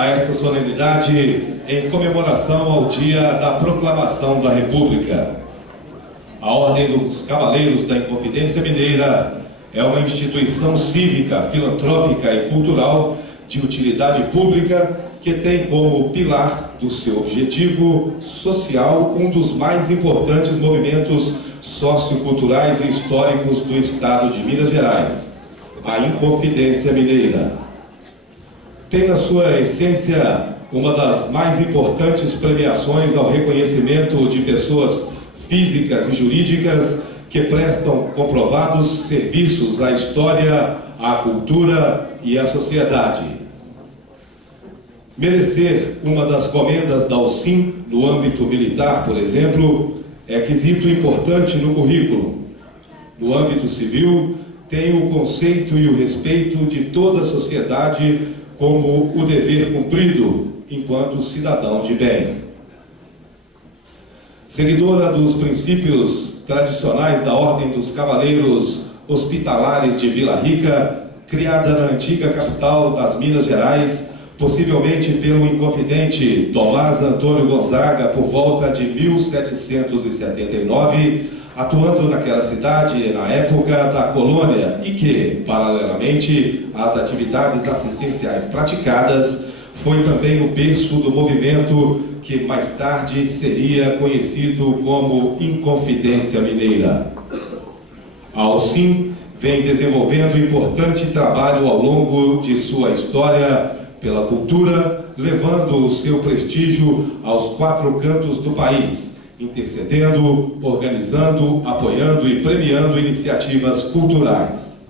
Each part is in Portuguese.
a esta solenidade em comemoração ao dia da Proclamação da República. A Ordem dos Cavaleiros da Inconfidência Mineira é uma instituição cívica, filantrópica e cultural de utilidade pública que tem como pilar do seu objetivo social um dos mais importantes movimentos socioculturais e históricos do Estado de Minas Gerais, a Inconfidência Mineira. Tem na sua essência uma das mais importantes premiações ao reconhecimento de pessoas físicas e jurídicas que prestam comprovados serviços à história, à cultura e à sociedade. Merecer uma das comendas da UCIM no âmbito militar, por exemplo, é quesito importante no currículo. No âmbito civil, tem o conceito e o respeito de toda a sociedade como o dever cumprido enquanto cidadão de bem. Seguidora dos princípios tradicionais da Ordem dos Cavaleiros Hospitalares de Vila Rica, criada na antiga capital das Minas Gerais, possivelmente pelo inconfidente Tomás Antônio Gonzaga por volta de 1779, atuando naquela cidade na época da colônia e que, paralelamente às atividades assistenciais praticadas, foi também o berço do movimento que mais tarde seria conhecido como Inconfidência Mineira. A UCIM vem desenvolvendo importante trabalho ao longo de sua história pela cultura, levando o seu prestígio aos quatro cantos do país, intercedendo, organizando, apoiando e premiando iniciativas culturais.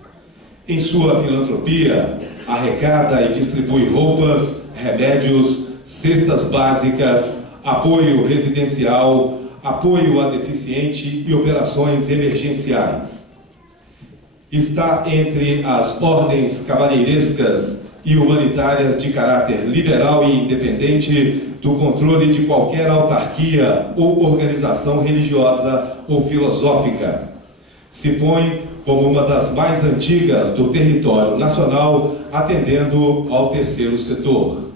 Em sua filantropia, arrecada e distribui roupas, remédios, cestas básicas, apoio residencial, apoio a deficiente e operações emergenciais. Está entre as ordens cavalheirescas e humanitárias de caráter liberal e independente do controle de qualquer autarquia ou organização religiosa ou filosófica. Se põe como uma das mais antigas do território nacional, atendendo ao terceiro setor.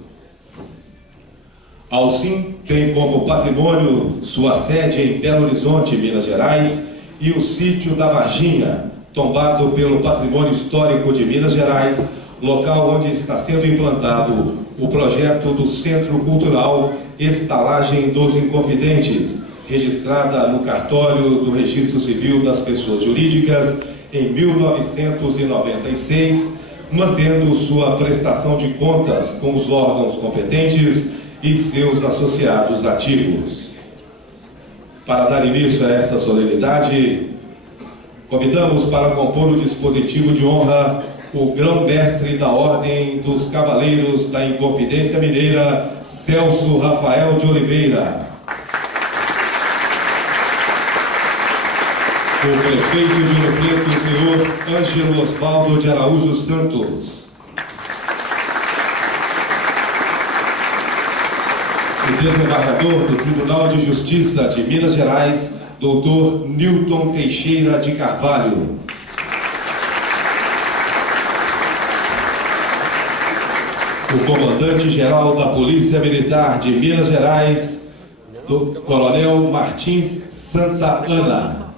A UCIM tem como patrimônio sua sede em Belo Horizonte, Minas Gerais, e o sítio da Varginha, tombado pelo Patrimônio Histórico de Minas Gerais, local onde está sendo implantado o projeto do Centro Cultural Estalagem dos Inconfidentes, registrada no cartório do Registro Civil das Pessoas Jurídicas em 1996, mantendo sua prestação de contas com os órgãos competentes e seus associados ativos. Para dar início a essa solenidade, convidamos para compor o dispositivo de honra o grão-mestre da Ordem dos Cavaleiros da Inconfidência Mineira, Celso Rafael de Oliveira. O prefeito de Ouro Preto, o senhor Ângelo Osvaldo de Araújo Santos. O desembargador do Tribunal de Justiça de Minas Gerais, doutor Nilton Teixeira de Carvalho. O comandante-geral da Polícia Militar de Minas Gerais, do Coronel Martins Santa Ana.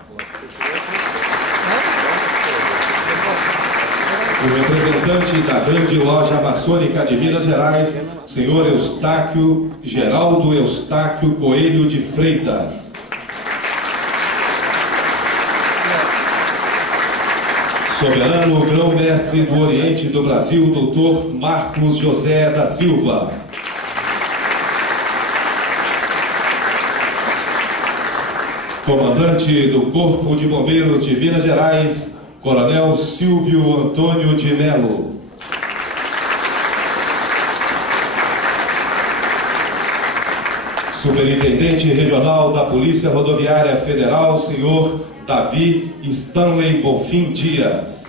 O representante da Grande Loja Maçônica de Minas Gerais, senhor Eustáquio Geraldo Eustáquio Coelho de Freitas. Soberano grão-mestre do Oriente do Brasil, doutor Marcos José da Silva. Comandante do Corpo de Bombeiros de Minas Gerais, Coronel Silvio Antônio de Melo. Superintendente Regional da Polícia Rodoviária Federal, senhor Davi Stanley Bonfim Dias.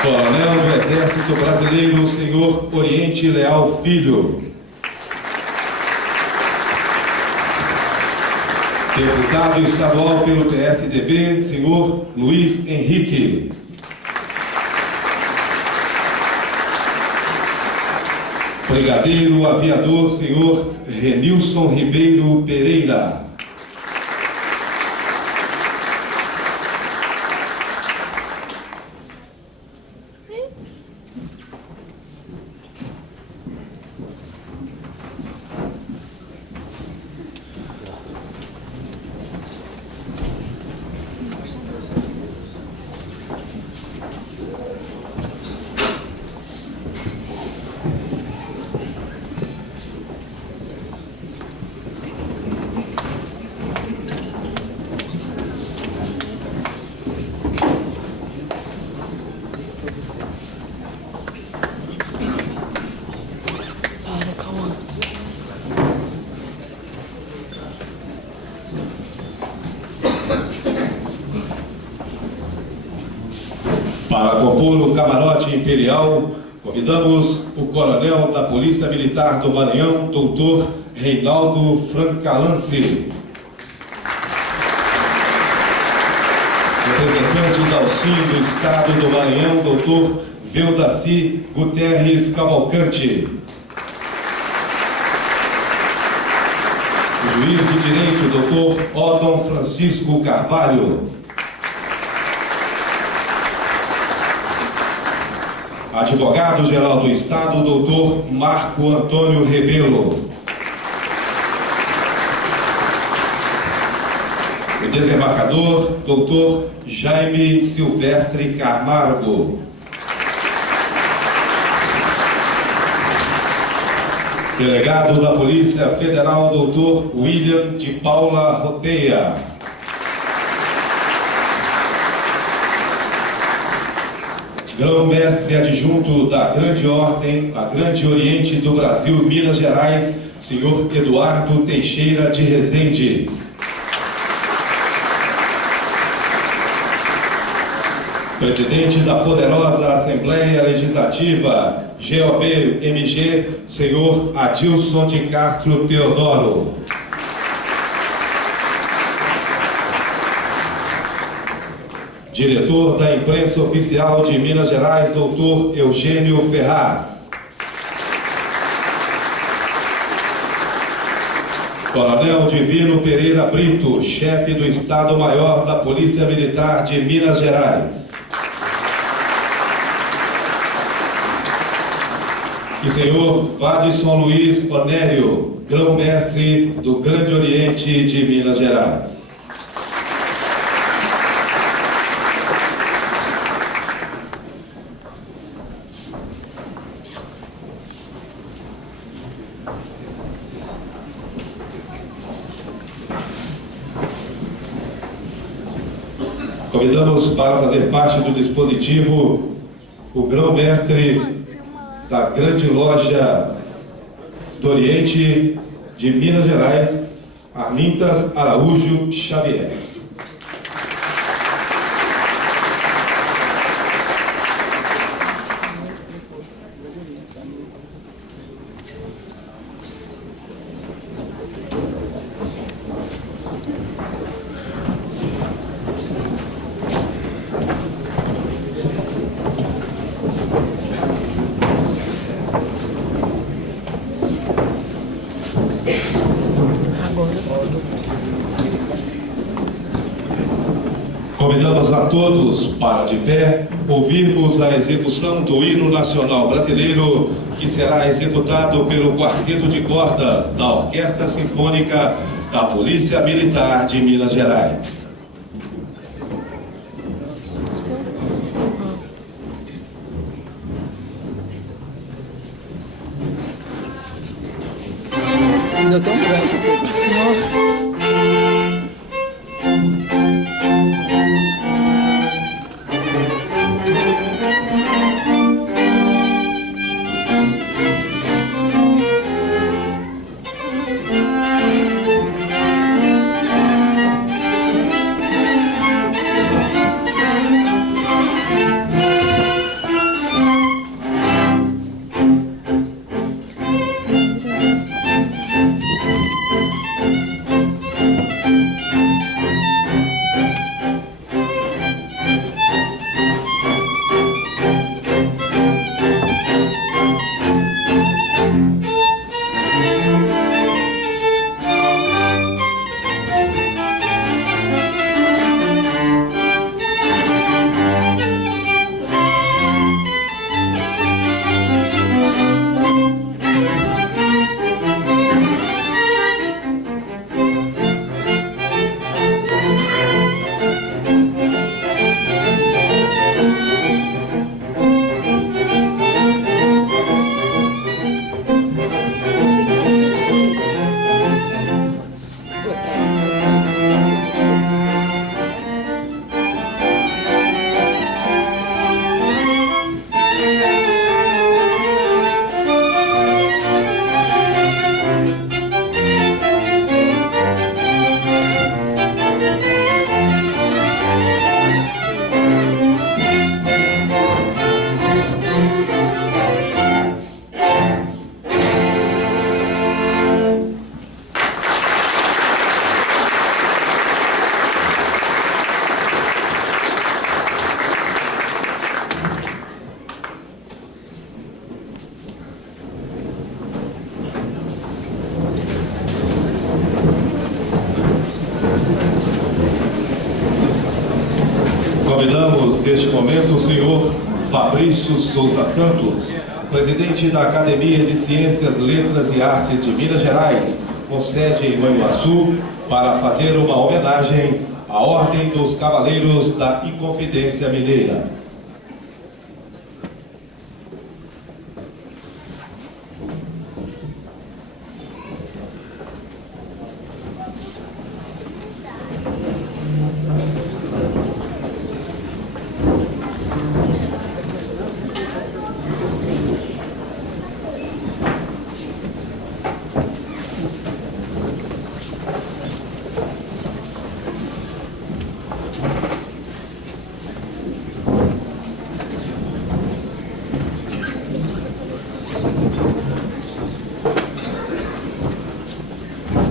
Coronel do Exército Brasileiro, senhor Oriente Leal Filho. Deputado estadual pelo PSDB, senhor Luiz Henrique. Brigadeiro Aviador Senhor Renilson Ribeiro Pereira. Para compor o camarote imperial, convidamos o coronel da Polícia Militar do Maranhão, doutor Reinaldo Francalance. Representante da Alcim do Estado do Maranhão, doutor Veldaci Guterres Cavalcante. O juiz de direito, doutor Odon Francisco Carvalho. Advogado-geral do Estado, doutor Marco Antônio Rebelo. O desembargador, doutor Jaime Silvestre Camargo. Delegado da Polícia Federal, doutor William de Paula Roteia. Grão-mestre adjunto da Grande Ordem, a Grande Oriente do Brasil, Minas Gerais, senhor Eduardo Teixeira de Rezende. Presidente da poderosa Assembleia Legislativa, GOB-MG, senhor Adilson de Castro Teodoro. Diretor da Imprensa Oficial de Minas Gerais, doutor Eugênio Ferraz. Coronel Divino Pereira Brito, chefe do Estado-Maior da Polícia Militar de Minas Gerais. E senhor Vadisson Luiz Onério, grão-mestre do Grande Oriente de Minas Gerais. Convidamos para fazer parte do dispositivo o grão-mestre da Grande Loja do Oriente de Minas Gerais, Armintas Araújo Xavier. Convidamos a todos para, de pé, ouvirmos a execução do hino nacional brasileiro, que será executado pelo Quarteto de Cordas da Orquestra Sinfônica da Polícia Militar de Minas Gerais. Ainda tão branco. Nossa. Neste momento, o senhor Fabrício Souza Santos, presidente da Academia de Ciências, Letras e Artes de Minas Gerais, com sede em Manhuaçu, para fazer uma homenagem à Ordem dos Cavaleiros da Inconfidência Mineira.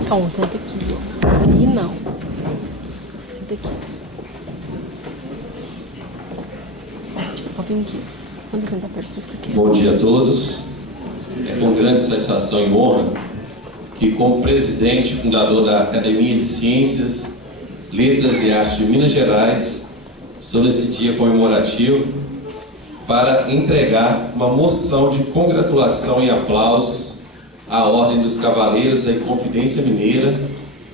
Calma, senta aqui. Aí não. Senta aqui. Pode vir aqui. Vamos sentar perto, senta aqui. Bom dia a todos. É com grande satisfação e honra que, como presidente e fundador da Academia de Ciências, Letras e Artes de Minas Gerais, estou nesse dia comemorativo para entregar uma moção de congratulação e aplausos à Ordem dos Cavaleiros da Inconfidência Mineira,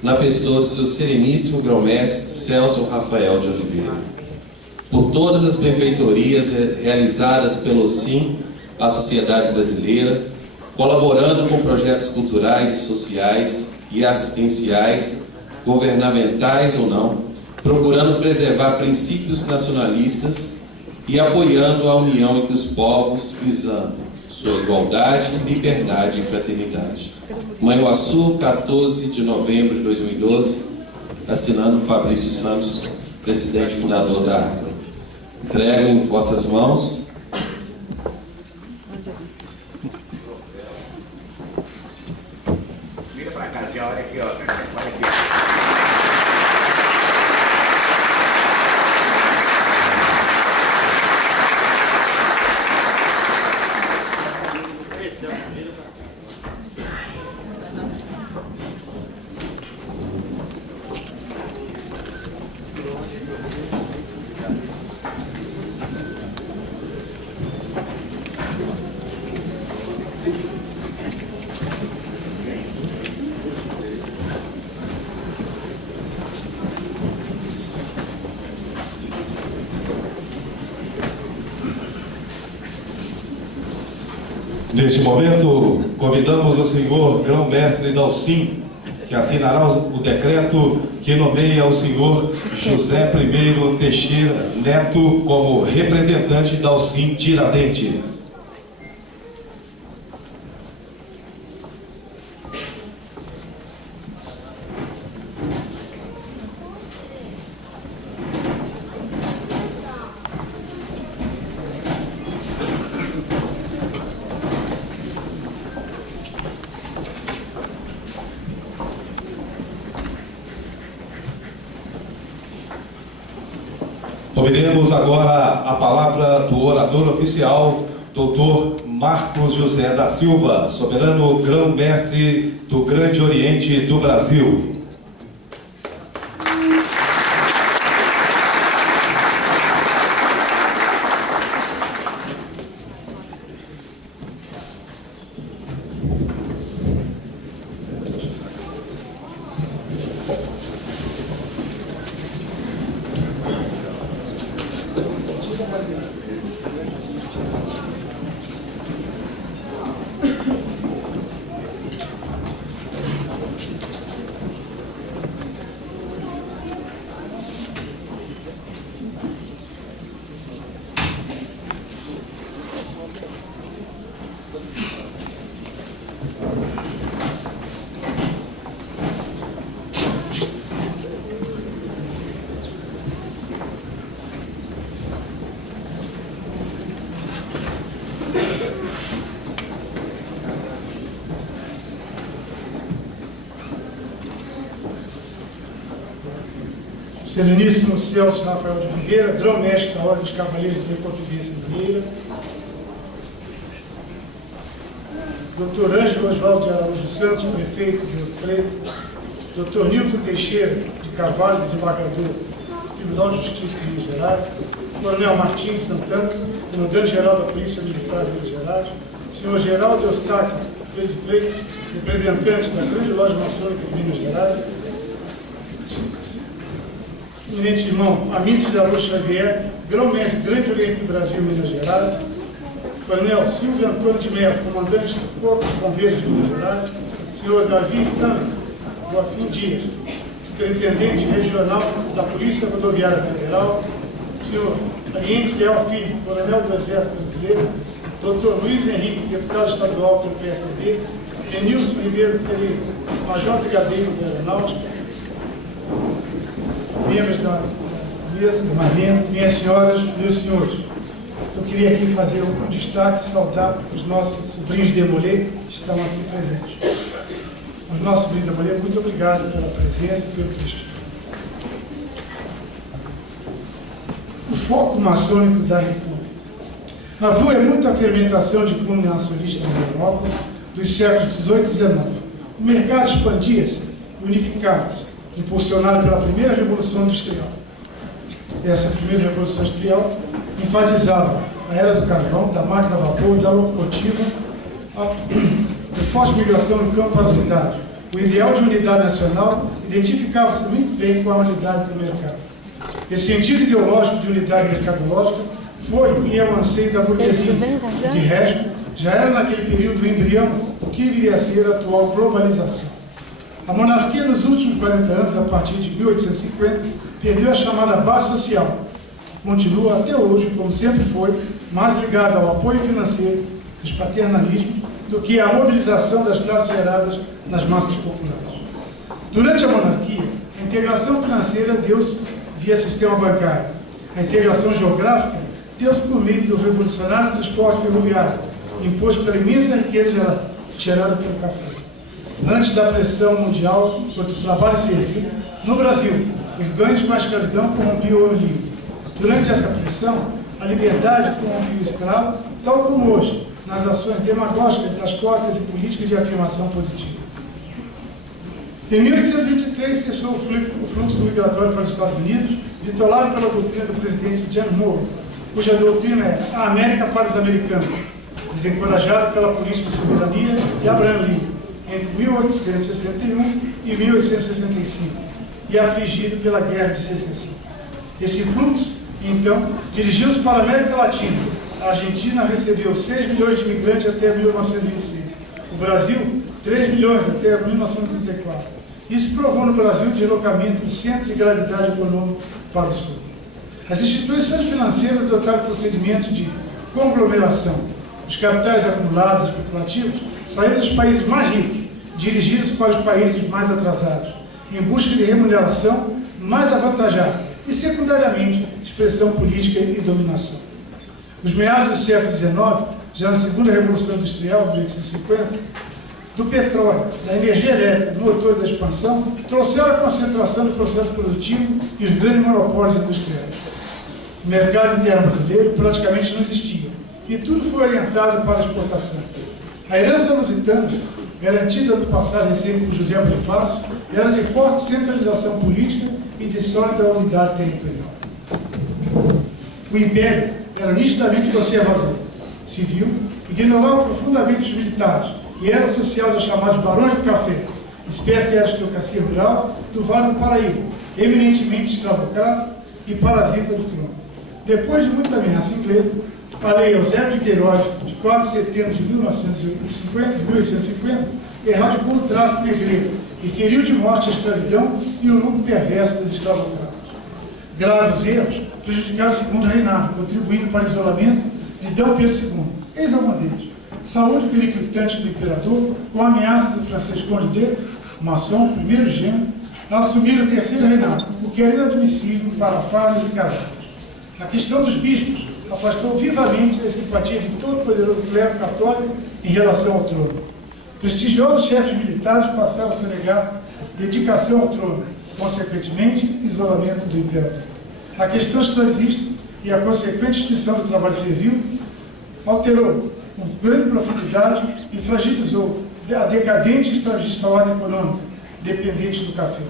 na pessoa do seu sereníssimo grão-mestre Celso Rafael de Oliveira, por todas as benfeitorias realizadas pelo SIM à sociedade brasileira, colaborando com projetos culturais e sociais e assistenciais, governamentais ou não, procurando preservar princípios nacionalistas e apoiando a união entre os povos, visando sua igualdade, liberdade e fraternidade. Manhuaçu, 14 de novembro de 2012, assinando Fabrício Santos, presidente fundador da ACRA. Entrego em vossas mãos. Vira pra cá, olha aqui, ó. Olha aqui. Neste momento, convidamos o senhor grão-mestre Dalcin, que assinará o decreto que nomeia o senhor José I Teixeira Neto como representante Dalcin Tiradentes. Ouviremos agora a palavra do orador oficial, Dr. Marcos José da Silva, soberano grão-mestre do Grande Oriente do Brasil. Sereníssimo Celso Rafael de Oliveira, grão-mestre da Ordem dos Cavaleiros da Inconfidência Mineira, Dr. Ângelo Oswaldo de Araújo Santos, prefeito de Rio Preto, Dr. Nilton Teixeira de Carvalho, desembargador do Tribunal de Justiça de Minas Gerais, Coronel Martins Santana, comandante-geral da Polícia Militar de Minas Gerais, senhor Geraldo Eustáquio de Freitas, representante da grande loja maçônica de Minas Gerais, eminente irmão Amílio de Araújo Xavier, grão-mestre Grande Oriente do Brasil, Minas Gerais, Coronel Silvio Antônio de Mello, comandante do Corpo de Bombeiros de Minas Gerais, senhor Davi Stanley Joaquim Dias, superintendente regional da Polícia Rodoviária Federal, senhor Ariente Leal Filho, coronel do Exército Brasileiro, doutor Luiz Henrique, deputado estadual pelo PSDB, Denilson Ribeiro Pereira, major brigadeiro da Aeronáutica, membros da mesa, minhas senhoras, meus senhores, eu queria aqui fazer um destaque, saudar os nossos sobrinhos de Demolê que estão aqui presentes. Os nossos sobrinhos de Demolê, muito obrigado pela presença e pelo prestígio. O foco maçônico da República. Havia muita fermentação de clube nacionalista na Europa dos séculos XVIII e XIX. O mercado expandia-se, unificava-se, impulsionado pela primeira Revolução Industrial. Essa primeira Revolução Industrial enfatizava a era do carvão, da máquina a vapor, da locomotiva, a forte migração do campo para a cidade. O ideal de unidade nacional identificava-se muito bem com a unidade do mercado. Esse sentido ideológico de unidade mercadológica foi e é o anseio da burguesia. De resto, já era naquele período o embrião o que viria a ser a atual globalização. A monarquia, nos últimos 40 anos, a partir de 1850, perdeu a chamada base social. Continua até hoje, como sempre foi, mais ligada ao apoio financeiro dos paternalismos do que à mobilização das classes geradas nas massas populares. Durante a monarquia, a integração financeira deu-se via sistema bancário. A integração geográfica deu-se por meio do revolucionário transporte ferroviário, imposto pela imensa riqueza gerada pelo café. Antes da pressão mundial contra o trabalho servil, no Brasil, os ganhos com a escravidão corrompiam o homem livre. Durante essa pressão, a liberdade corrompia o escravo, tal como hoje, nas ações demagógicas das cotas e políticas de afirmação positiva. Em 1823, cessou o fluxo migratório para os Estados Unidos, vitolado pela doutrina do presidente John Moore, cuja doutrina é a América para os americanos, desencorajado pela política de soberania de Abraham Lincoln, entre 1861 e 1865, e afligido pela Guerra de Secessão. Esse fluxo, então, dirigiu-se para a América Latina. A Argentina recebeu 6 milhões de imigrantes até 1926. O Brasil, 3 milhões até 1934. Isso provou no Brasil o deslocamento do centro de gravidade econômico para o sul. As instituições financeiras adotaram procedimentos de conglomeração. Os capitais acumulados e especulativos saíram dos países mais ricos, dirigidos para os países mais atrasados, em busca de remuneração mais avantajada e, secundariamente, expressão política e dominação. Os meados do século XIX, já na segunda Revolução Industrial, de 1850, do petróleo, da energia elétrica, do motor da expansão, trouxeram a concentração do processo produtivo e os grandes monopólios industriais. O mercado interno brasileiro praticamente não existia, e tudo foi orientado para a exportação. A herança lusitana, garantida no passado recente por José Bonifácio, era de forte centralização política e de sólida unidade territorial. O Império era nitidamente conservador, civil, ignorava profundamente os militares e era social dos chamados barões do café, espécie de aristocracia rural do Vale do Paraíba, eminentemente escravocrata e parasita do trono. Depois de muita ameaça inglesa, a lei Eusébio de Queiroz, de 4 de setembro de 1850, erradicou o tráfico negreiro e feriu de morte a escravidão e o lucro perverso dos escravocratas. Graves erros prejudicaram o segundo reinado, contribuindo para o isolamento de D. Pedro II. Eis alguma deles. Saúde periclitante do imperador, com a ameaça do Franciscão de Deus, maçom, primeiro gênero, a assumir o terceiro reinado, o que era inadmissível para fardas e casadas. A questão dos bispos afastou vivamente a simpatia de todo o poderoso clero católico em relação ao trono. Prestigiosos chefes militares passaram a sonegar dedicação ao trono, consequentemente, isolamento do imperador. A questão escravista e a consequente extinção do trabalho servil alterou com grande profundidade e fragilizou a decadente e escravista ordem econômica, dependente do café.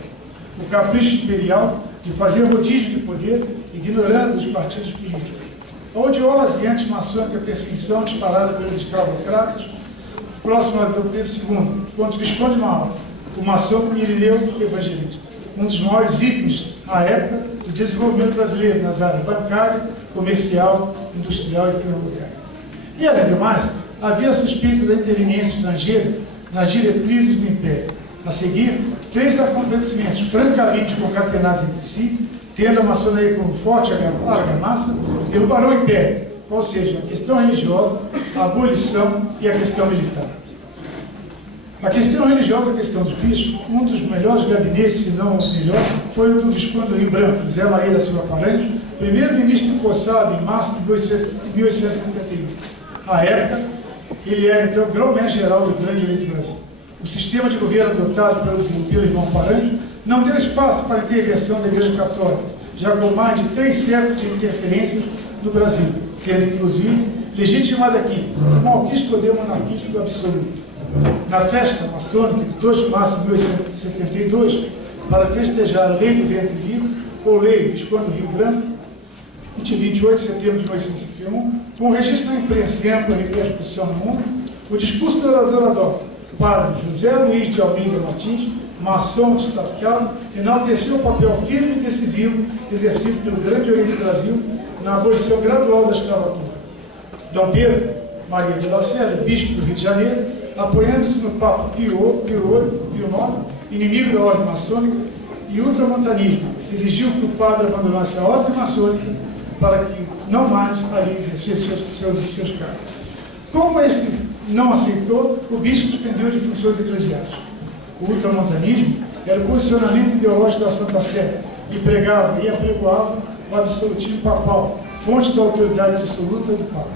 O capricho imperial de fazer rodízio de poder ignorância dos partidos políticos. A odiosa e antimaçônica perseguição disparada pelos escravocratas, próximo a Dom Pedro II, contra o Visconde de Mauá, o maçom Irineu Evangelista, um dos maiores ícones, na época, do desenvolvimento brasileiro nas áreas bancária, comercial, industrial e ferroviária. E, além do mais, havia suspeita da interveniência estrangeira nas diretrizes do Império. A seguir, 3 acontecimentos francamente concatenados entre si, tendo a maçonaria como forte argamassa, derrubaram o Império, ou seja, a questão religiosa, a abolição e a questão militar. A questão religiosa, a questão dos bispos, um dos melhores gabinetes, se não o melhor, foi o do Visconde do Rio Branco, José Maria da Silva Paranhos, primeiro-ministro empossado em março de 1871. À época, ele era então grão-mestre-geral do Grande Oriente do Brasil. O sistema de governo adotado pelo irmão Paranhos não deu espaço para a intervenção da Igreja Católica, já com mais de 3 séculos de interferências no Brasil, tendo inclusive legitimado aqui um alquiste poder monarquístico absoluto. Na festa maçônica de 2 de março de 1872, para festejar a Lei do Ventre Livre, ou Lei do Visconde do Rio Branco, de 28 de setembro de 1851, com registro na imprensa e ampla repercussão no mundo, o discurso do orador, padre José Luiz de Almeida Martins, maçom de Estado, enalteceu o papel firme e decisivo exercido pelo Grande Oriente do Brasil na abolição gradual da escravatura. Dom Pedro Maria de Lacerda, bispo do Rio de Janeiro, apoiando-se no Papa Pio IX, inimigo da ordem maçônica, e ultramontanismo, exigiu que o padre abandonasse a ordem maçônica para que não mais ali exercesse seus cargos. Como esse não aceitou, o bispo suspendeu de funções eclesiásticas. O ultramontanismo era o posicionamento ideológico da Santa Sé, e pregava e apregoava o absolutismo papal, fonte da autoridade absoluta do Papa.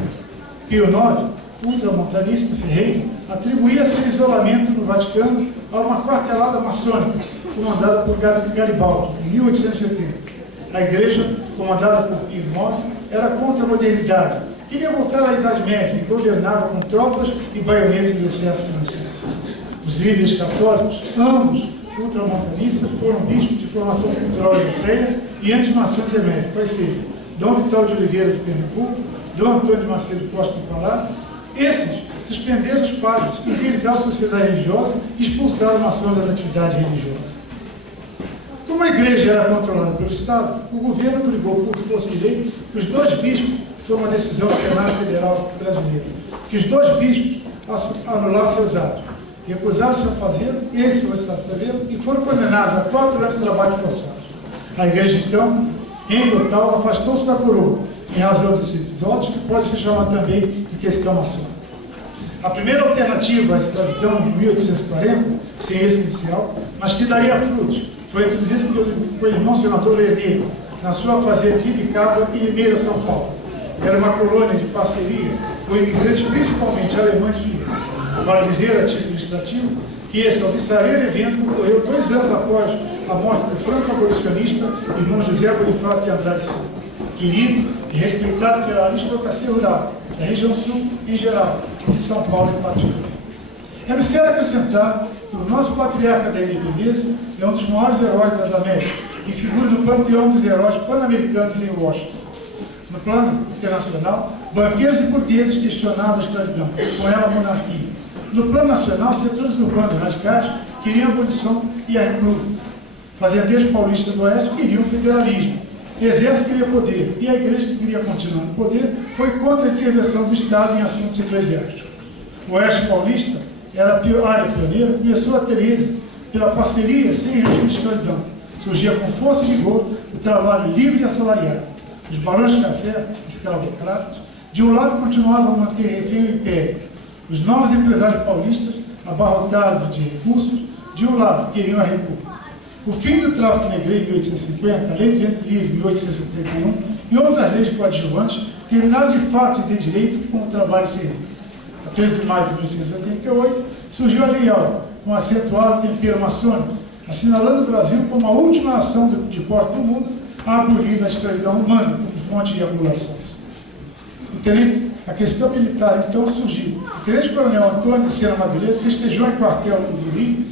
Pio IX, ultramontanista ferreiro, atribuía seu isolamento no Vaticano a uma quartelada maçônica, comandada por Garibaldi, em 1870. A igreja, comandada por Pio IX, era contra a modernidade, queria voltar à Idade Média e governava com tropas e baionetas do exército francês. Os líderes católicos, ambos ultramontanistas, foram bispos de formação cultural europeia e antimações eméritos, vai ser Dom Vital de Oliveira de Pernambuco, Dom Antônio de Macedo Costa do Pará. Esses suspenderam os padres, interditar a sociedade religiosa e expulsaram os maçons das atividades religiosas. Como a igreja era controlada pelo Estado, o governo brigou por força de lei que os 2 bispos, foi uma decisão do Senado Federal Brasileiro, que os 2 bispos anulassem seus atos. Recusaram-se a fazer, esse foi o sacerdote, e foram condenados a 4 anos de trabalho forçado. A igreja, então, em total, afastou-se da coroa, em razão desses episódios, que pode ser chamado também de questão maçônica. A primeira alternativa à escravidão, em 1840, sem esse inicial, mas que daria frutos, foi introduzida pelo irmão senador Vermelho, na sua fazenda de Ibicaba, em Limeira, São Paulo. Era uma colônia de parceria com imigrantes, principalmente alemães e suíços. Vale dizer, a título ilustrativo, que esse alvissareiro evento ocorreu 2 anos após a morte do franco-abolicionista irmão José Bonifácio de Andrade Silva, querido e respeitado pela aristocracia rural, da região sul em geral, de São Paulo em particular. É necessário acrescentar que o nosso patriarca da independência é um dos maiores heróis das Américas e figura no panteão dos heróis pan-americanos em Washington. No plano internacional, banqueiros e burgueses questionavam a escravidão, com ela a monarquia. No plano nacional, setores urbanos radicais queriam a abolição e a república. Fazendeiros paulistas do Oeste queriam o federalismo. O exército queria poder e a igreja, que queria continuar no poder, foi contra a intervenção do Estado em assuntos eclesiásticos. O Oeste paulista era a área pioneira, começou a ter êxito pela parceria sem regime de escravidão. Surgia com força e vigor o trabalho livre e assalariado. Os barões de café, escravocratas, de um lado continuavam a manter refém o império. Os novos empresários paulistas, abarrotados de recursos, de um lado queriam a república. O fim do tráfico negreiro em 1850, a Lei do Ventre Livre em 1871 e outras leis coadjuvantes terminaram de fato e de direito com o trabalho serviço. A 13 de maio de 1888 surgiu a Lei Áurea, com acentuado tempero maçônico, assinalando o Brasil como a última nação de porte do mundo a abolir a escravidão humana como fonte de acumulações. A questão militar então surgiu. O tenente-coronel Antônio de Sena Madureira festejou em quartel do Rio,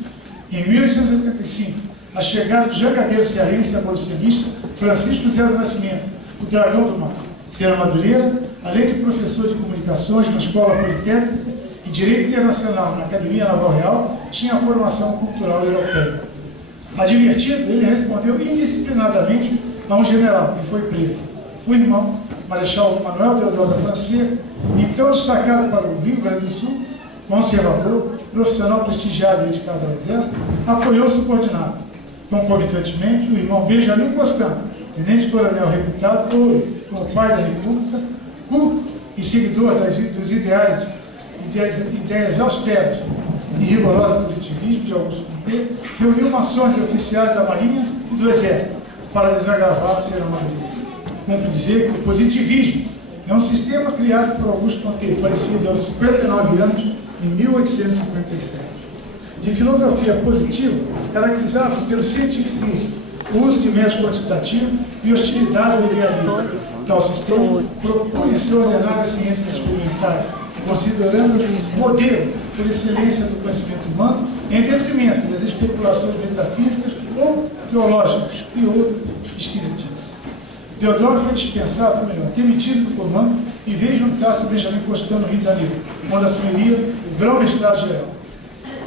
em 1885, a chegada do jangadeiro cearense abolicionista Francisco José do Nascimento, o Dragão do Mar. Sena Madureira, além de professor de comunicações na Escola Politécnica e Direito Internacional na Academia Naval Real, tinha formação cultural europeia. Advertido, ele respondeu indisciplinadamente a um general que foi preso. O irmão, Marechal Manuel Deodoro da França, então destacado para o Rio Grande do Sul, conservador, profissional prestigiado e dedicado ao Exército, apoiou o subordinado. Concomitantemente, o irmão Benjamin Constant, tenente-coronel reputado como pai da República, culto e seguidor dos ideias austeras e rigorosa positivismo de Augusto Comte, reuniu maçons e oficiais da Marinha e do Exército para desagravar a Sena Madureira. Cumpre dizer que o positivismo é um sistema criado por Augusto Comte, falecido aos 59 anos, em 1857. De filosofia positiva, caracterizado pelo cientificismo, o uso de métodos quantitativos e hostilidade ao idealismo. Tal sistema propõe-se ordenar as ciências experimentais, considerando-as modelo por excelência do conhecimento humano, em detrimento das especulações metafísicas ou teológicas e outras esquisitices. Deodoro foi dispensado, ou melhor, demitido do comando e veio juntar-se a Benjamin Constant no Rio de Janeiro, onde assumiria o grão-mestrado-geral.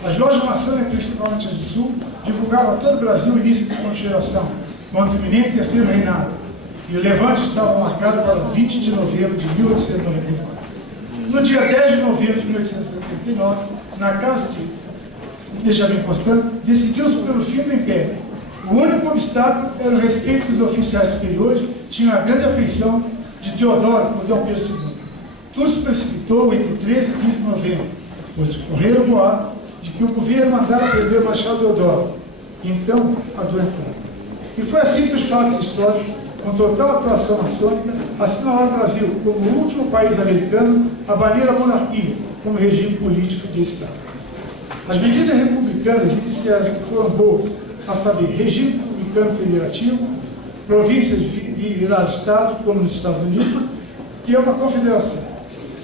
As lojas maçônicas, principalmente as do Sul, divulgavam a todo o Brasil o início da conspiração, quando o iminente terceiro reinado, e o levante estava marcado para 20 de novembro de 1899. No dia 10 de novembro de 1879, na casa de Benjamin Constant, decidiu-se pelo fim do Império. O único obstáculo era o respeito dos oficiais superiores, tinham a grande afeição de Teodoro por Dom Pedro II. Tudo se precipitou entre 13 e 15 de novembro, pois correram o boato de que o governo mandara prender o Marechal Deodoro, e então adoentou. E foi assim que os fatos históricos, com total atuação maçônica, assinalaram o Brasil como o último país americano a banir a monarquia como regime político de Estado. As medidas republicanas iniciais que foram boas, a saber, regime republicano federativo, províncias virar Estado, como nos Estados Unidos, que é uma confederação.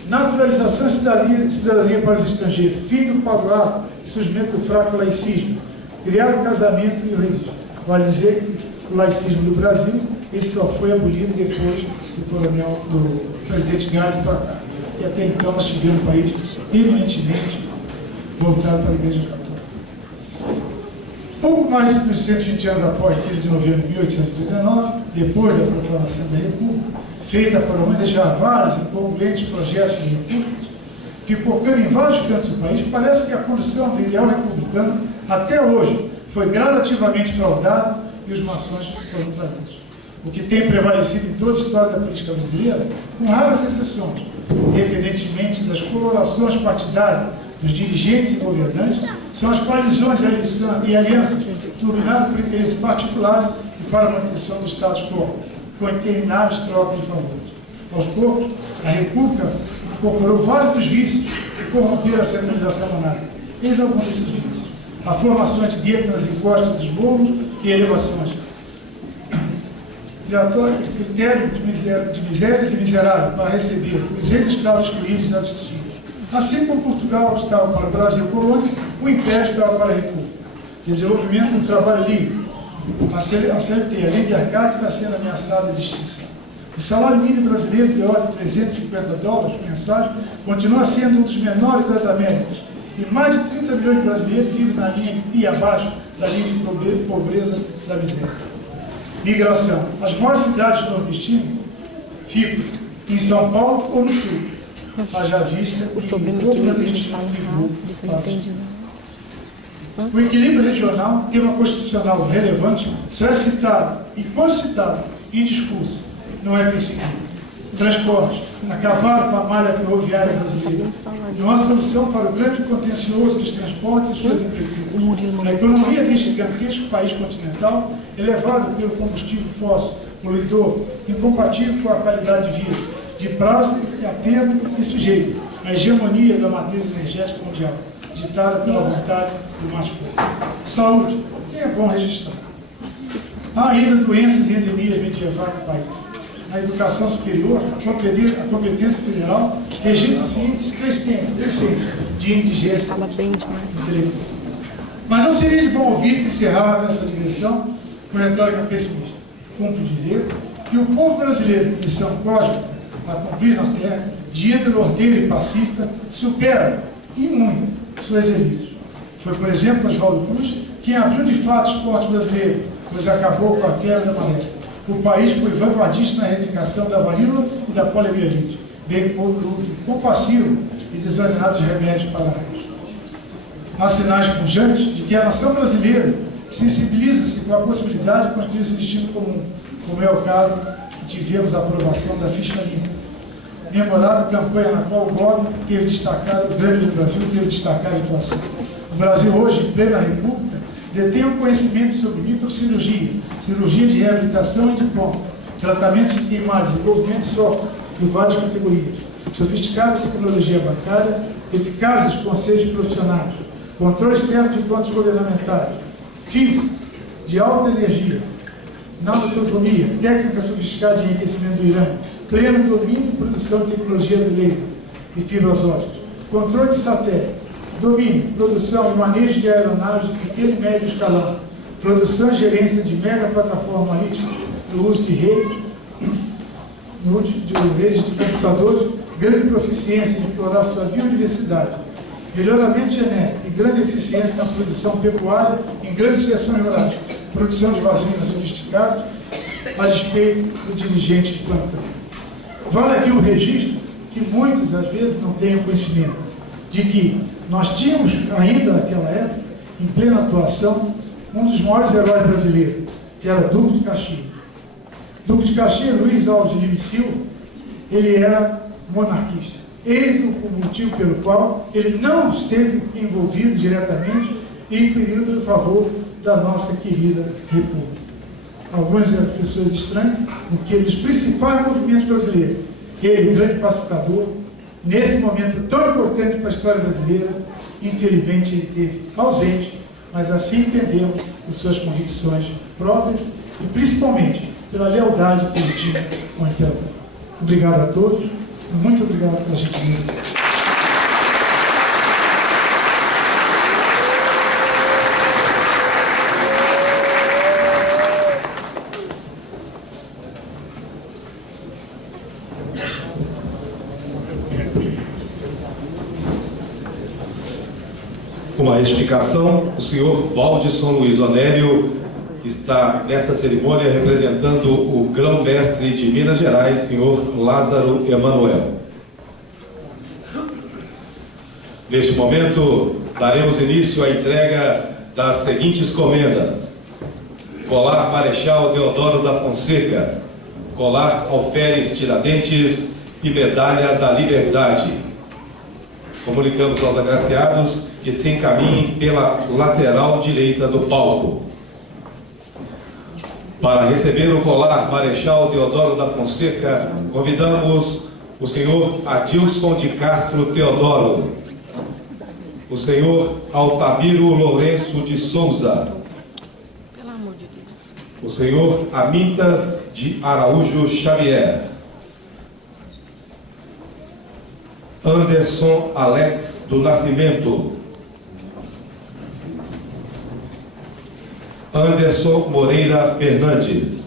Naturalização e cidadania para os estrangeiros, fim do padroado e surgimento do fraco laicismo, criar o casamento e o registro. Vale dizer que o laicismo no Brasil ele só foi abolido depois do presidente Gade para cá. E até então nós tivemos um país eminentemente voltado para a Igreja Católica. Pouco mais de 120 anos após 15 de novembro de 1819, depois da proclamação da República, feita para homenagear vários e concluentes projetos de república, pipocando em vários cantos do país, parece que a condução do ideal republicano, até hoje, foi gradativamente fraudada e os maçons foram traídos. O que tem prevalecido em toda a história da política brasileira, com raras exceções, independentemente das colorações partidárias dos dirigentes e governantes, são as coalizões e alianças dominadas por interesses particulares e para a manutenção do status quo, com intermináveis trocas de favores. Aos poucos, a República incorporou vários dos vícios que corromperam a centralização monárquica. Eis alguns desses vícios: a formação de guetos nas encostas dos morros e elevações, critério de misérias e miseráveis para receber os ex-escravos excluídos das justiças. Assim como Portugal estava para o Brasil colônia, o Império estava para a República. Desenvolvimento do trabalho livre. A CLT, além de arcaica, está sendo ameaçada de extinção. O salário mínimo brasileiro, de ordem de $350 mensais, continua sendo um dos menores das Américas. E mais de 30 milhões de brasileiros vivem na linha e abaixo da linha de pobreza da miséria. Migração. As maiores cidades nordestinas ficam em São Paulo ou no Sul. Haja vista O problema é que ele fala rápido, você não entende nada. O equilíbrio regional, tema constitucional relevante, só é citado, e quando citado, em discurso, não é perseguido. Transporte, acabaram com a malha ferroviária brasileira. Não há solução para o grande contencioso dos transportes e suas empreiteiras. A economia deste gigantesco país continental é levada pelo combustível fóssil, poluidor, incompatível com a qualidade de vida, de prazo a termo e sujeito à hegemonia da matriz energética mundial, ditada pela vontade do mais forte. Saúde, é bom registrar. Há ainda doenças e endemias medievais no país. Na educação superior, a competência federal registra os seguintes crescentes de indigência. Fala bem demais. Mas não seria de bom ouvir encerrar nessa direção com retórica pessimista. Cumpre dizer que o povo brasileiro, missão cósmica a cumprir na Terra, de índole ordeira e pacífica, supera em muito suas elites. Foi, por exemplo, Oswaldo Cruz quem abriu de fato o esporte brasileiro, pois acabou com a febre amarela. O país foi vanguardista na erradicação da varíola e da poliomielite, bem como o uso compassivo e desordenado de remédios para a AIDS. Há sinais pujantes de que a nação brasileira sensibiliza-se com a possibilidade de construir um destino comum, como é o caso que tivemos a aprovação da ficha limpa. Memorável campanha na qual o GOB teve destacado, o Grêmio do Brasil teve destacado a atuação. O Brasil hoje, em plena república, detém um conhecimento sobre microcirurgia, cirurgia de reabilitação e de ponta, tratamento de queimadas, desenvolvimento de software de várias categorias, sofisticada tecnologia bancária, eficazes conselhos profissionais, controle externo de contas governamentais, físico, de alta energia, nanototomia, técnica sofisticada de enriquecimento do Irã, pleno domínio e produção de tecnologia do laser e fibras ópticas, controle de satélite, domínio, produção e manejo de aeronaves de pequeno e médio escalão, produção e gerência de mega plataforma marítima, no uso de redes, no uso de redes de computadores, grande proficiência em exploração da biodiversidade, melhoramento genético e grande eficiência na produção pecuária em grandes extensões rurais, produção de vacinas sofisticadas, a despeito do dirigente de plantão. Vale aqui o registro, que muitos, às vezes, não têm conhecimento, de que nós tínhamos, ainda naquela época, em plena atuação, um dos maiores heróis brasileiros, que era Duque de Caxias. Duque de Caxias, Luiz Alves de Lima e Silva, ele era monarquista. Eis o motivo pelo qual ele não esteve envolvido diretamente em período a favor da nossa querida República. Algumas pessoas estranham, porque dos principais movimentos brasileiros, ele, o grande pacificador, nesse momento tão importante para a história brasileira, infelizmente ele esteve ausente, mas assim entendemos as suas convicções próprias e principalmente pela lealdade que ele tinha com o imperador. Obrigado a todos, muito obrigado pela gentileza. Com a edificação, o senhor Valdisson Luiz Onério está nesta cerimônia representando o grão-mestre de Minas Gerais, senhor Lázaro Emanuel. Neste momento, daremos início à entrega das seguintes comendas: colar Marechal Deodoro da Fonseca, colar Alferes Tiradentes e medalha da Liberdade. Comunicamos aos agraciados que se encaminhem pela lateral direita do palco. Para receber o colar Marechal Deodoro da Fonseca, convidamos o senhor Adilson de Castro Teodoro, o senhor Altamiro Lourenço de Souza, o senhor Amintas de Araújo Xavier, Anderson Alex do Nascimento, Anderson Moreira Fernandes,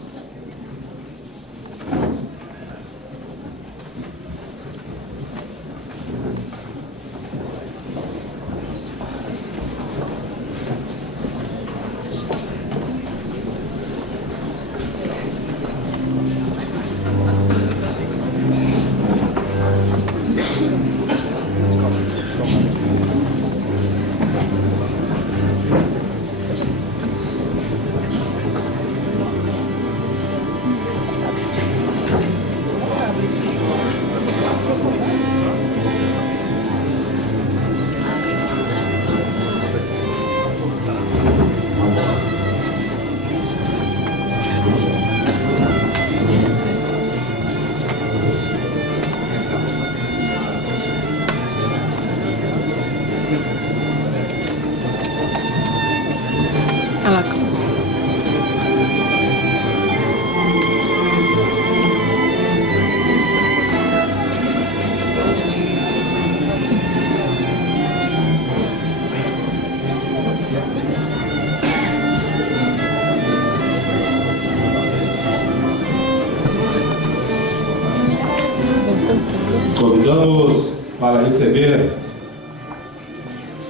Convidamos para receber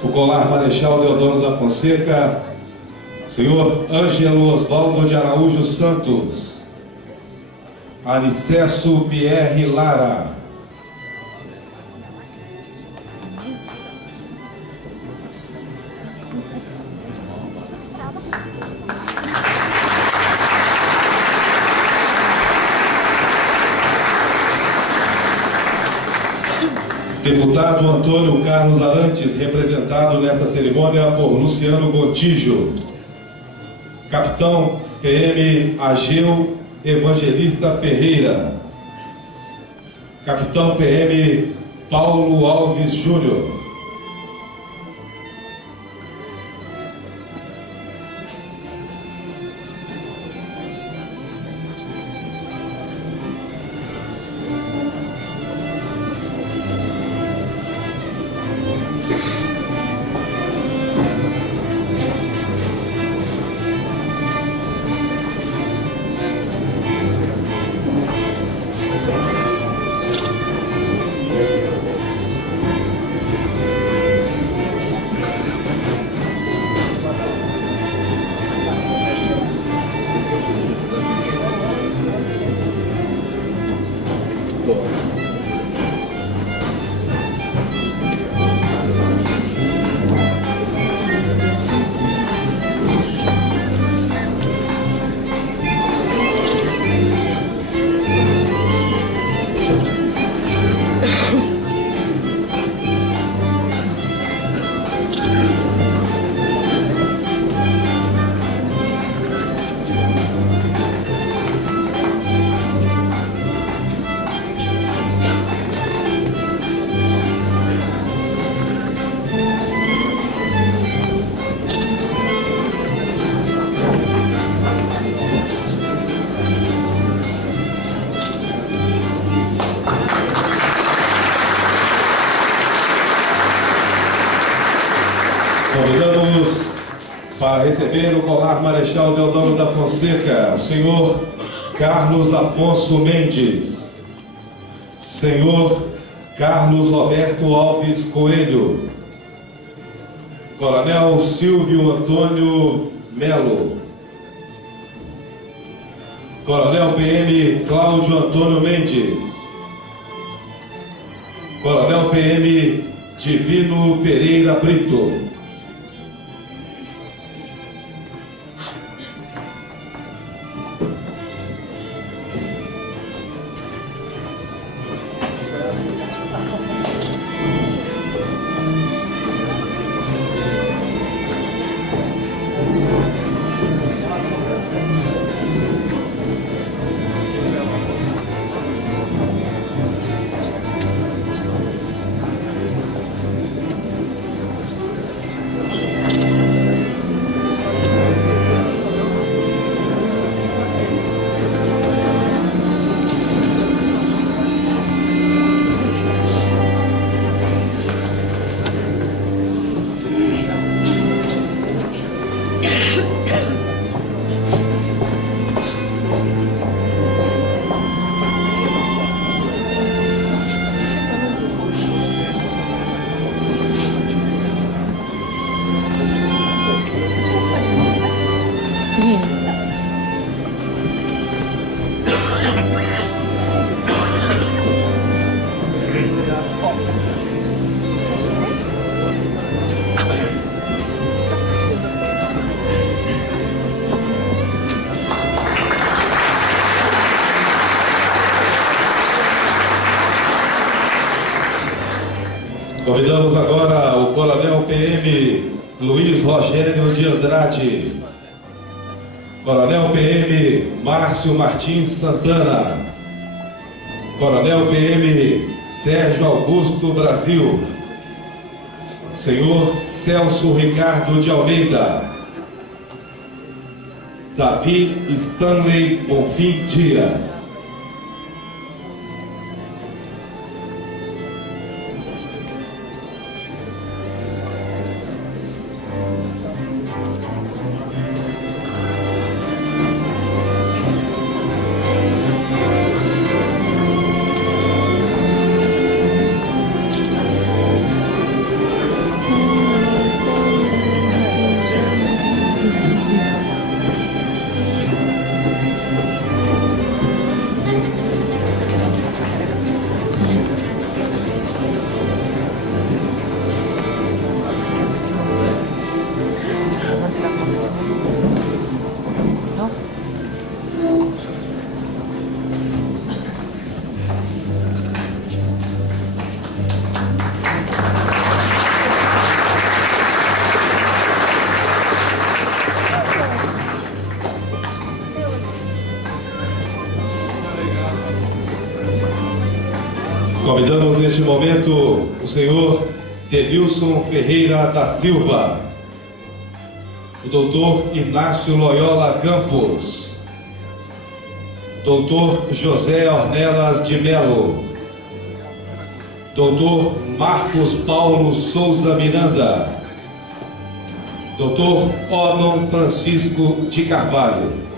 o colar Marechal Deodoro da Fonseca, senhor Ângelo Osvaldo de Araújo Santos, Anicesso Pierre Lara, deputado Antônio Carlos Arantes, representado nesta cerimônia por Luciano Gontijo, capitão PM Ageu Evangelista Ferreira, capitão PM Paulo Alves Júnior, convidamos para receber o colar Marechal Deodoro da Fonseca, o senhor Carlos Afonso Mendes, senhor Carlos Roberto Alves Coelho, coronel Silvio Antônio Melo, coronel PM Cláudio Antônio Mendes, coronel PM Divino Pereira Brito, Convidamos agora o coronel PM Luiz Rogério de Andrade, coronel PM Márcio Martins Santana, coronel PM Sérgio Augusto Brasil, senhor Celso Ricardo de Almeida, Davi Stanley Bonfim Dias. Convidamos neste momento o senhor Denilson Ferreira da Silva, o doutor Inácio Loyola Campos, doutor José Ornelas de Melo, doutor Marcos Paulo Souza Miranda, doutor Odon Francisco de Carvalho,